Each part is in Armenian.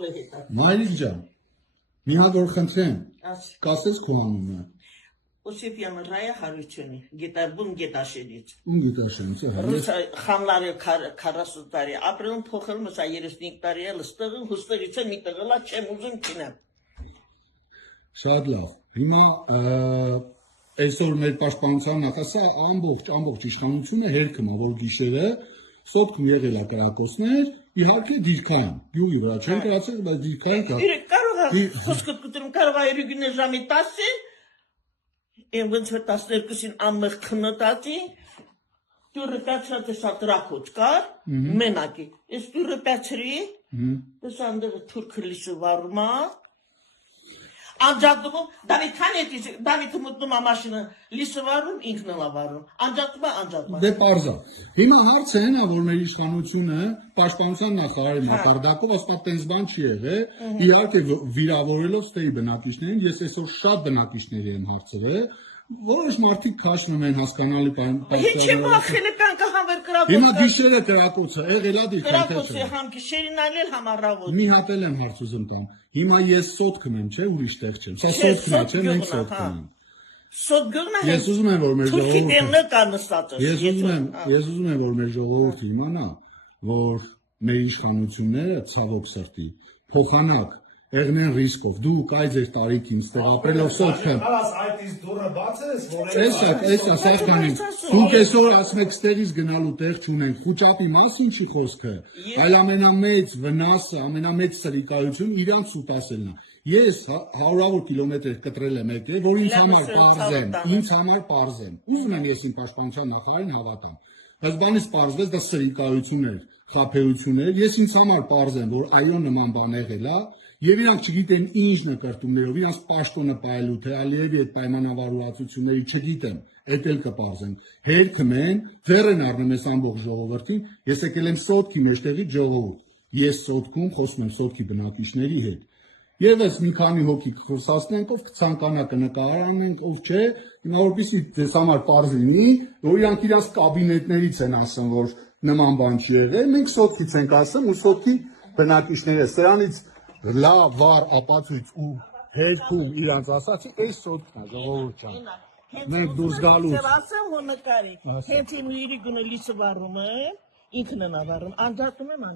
Ով է հետա։ Մայրիկ ջան, մի հատ որ խնդրեմ, կասես քո անունը։ Օսիպյան Ռայա Հարությունի, գետարբուն գետաշենից։ Ում գիտաշենից է, Ռուսա խամլարի 40 տարի, ապրելում փոխել մսա 35 տարի էլ ստեղում, հուստեղից է մի տղլա չեմ ուզում չինեմ։ Շատ լավ։ Հիմա այսօր մեր պաշտպանության նախասա ամբողջ իշխանությունը հերքում որ գիշերը սոտքում եղել է կրակոցներ, իհարկե դիրքային, գյուղի վրա չեն կրացել, բայց դիրքային կա։ Կարող է խոսքդ կտրում, կարող է երգունե ժամի 10-ին, եմ ոնց որ 12-ին ամեղ քնոտացի, դուրը պյացրած է շատ ռակոց կար, մենակի, ես դուրը պյացրի, դες անդերը թուրքը լիսը վարումա, անջատում, Դավիթը մտնում ամաշինը լիսը վարում, ինքն էլ վարում, անջատում։ Դե պարզա։ Հիմա հարցը հենա, որ մեր իշխանությունը պաշտպանության նախարարի մակարդակով ասպատ տենց բան չի եղել, իհարկե վիրավորելով ստեի բնակիչներին, ես այսօր շատ բնակիչների եմ հարցրել, որոշ մարդիկ քաշնում են հասկանալի Հեչ եմ ախել է պյանքը համեր կրակոց։ Հիմա գիշերը կրակոցը, եղել է դիքան Կրակոցը համ գիշերին այլ համ առավոտ։ Մի հատ էլ եմ հարց ուզում տամ։ Հիմա ես սոտքում եմ, չէ, ուրիշ տեղ չեմ։ Սա սոտքն է, չէ, մենք սոտքում ենք։ Սոտ գողնա Ես ուզում եմ, որ մեր ժողովուրդը ես ուզում եմ, որ մեր ժողովուրդը իմանա, որ մեր իշխանությունները ցավոք սրտի փոխանակ Եղնեն ռիսկով, դուք այ ձեր տարիքին ստեղ ապրելով սոտքեմ։ Այդ իսկ դուրը բաց ես, որ Էսա, սեղկանին։ Դուք այսօր ասում եք ստերից գնալու տեղ չունենք, խուճապի մասին չի խոսքը, այլ ամենամեծ վնասը, ամենամեծ սրիկայություն իրանց սուտ ասելն է։ Ես հարյուրավոր կիլոմետր կտրել եմ եկել, որ ինձ համար պարզեմ։ Ուզում եմ ես իմ պաշտպանության նախարարին հավատամ։ Բայց բանից պարզվեց դա սրիկայություն էր, խաբեություն էր։ Ես ինձ համար պարզեմ, որ այո նման բան եղել է, եւ իրանք չգիտեն ինչ նկարտումներով, իրանք պաշտոնը պայելու, թե Ալիևի այդ պայմանավորվածությունների չգիտեմ, այդ էլ կպարզեմ։ Հերքում են, ձեռ են առնում ես ամբողջ ժողովրդին, ես եկել եմ սոտքի մեջտեղից ժողովուրդ։ Ես սոտքում խոսում եմ սոտքի բնակիչների հետ։ Եվս մի քանի հոգի կխոսացնենք, ով կցանկանա կնկարանենք, ով չէ, հիմա որպեսզի ձեզ համար պարզ լինի, որ իրանք իրանք կաբինետներից են ասում, որ նման բան չի եղել, մենք սոտքից ենք ասում ու սոտքի բնակիչները սրանից լավ, վառ, ապացույց ու հերքում իրանց ասացի, այս սոտքն է, ժողովուրդ ջան։ Մենք դուրս գալուց։ Ասեմ ու նկարի, հենց իմ իրիկունը լիսը վարում եմ, ինքն են ավարում, անջատում եմ։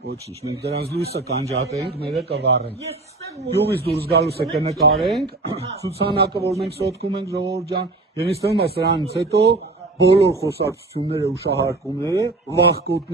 Ոչինչ, մենք դրանց լույսը կանջատենք, մերը կվառենք։ Գյուղից դուրս գալուց է կնկարենք, ցուցանակը, որ մենք սոտքում ենք, ժողովուրդ ջան, եւ ինձ թվում է սրանից հետո բոլոր խոսակցությունները, ուշահարկումները, վախկոտները